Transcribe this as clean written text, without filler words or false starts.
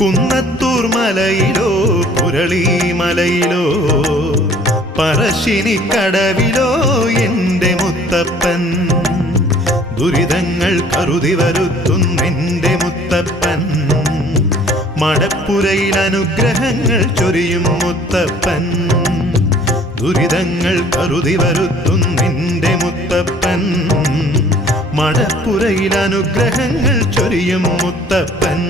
കുന്നത്തൂർ മലയിലോ പുരളിമലയിലോ പറശ്ശിനിക്കടവിലോ എൻ്റെ മുത്തപ്പൻ ദുരിതങ്ങൾ കരുതി വരുത്തുന്നെൻ്റെ മുത്തപ്പൻ മടപ്പുരയിൽ അനുഗ്രഹങ്ങൾ ചൊരിയും മുത്തപ്പൻ ദുരിതങ്ങൾ കരുതി വരുത്തുന്നെൻ്റെ മുത്തപ്പൻ മടപ്പുരയിൽ അനുഗ്രഹങ്ങൾ ചൊരിയും മുത്തപ്പൻ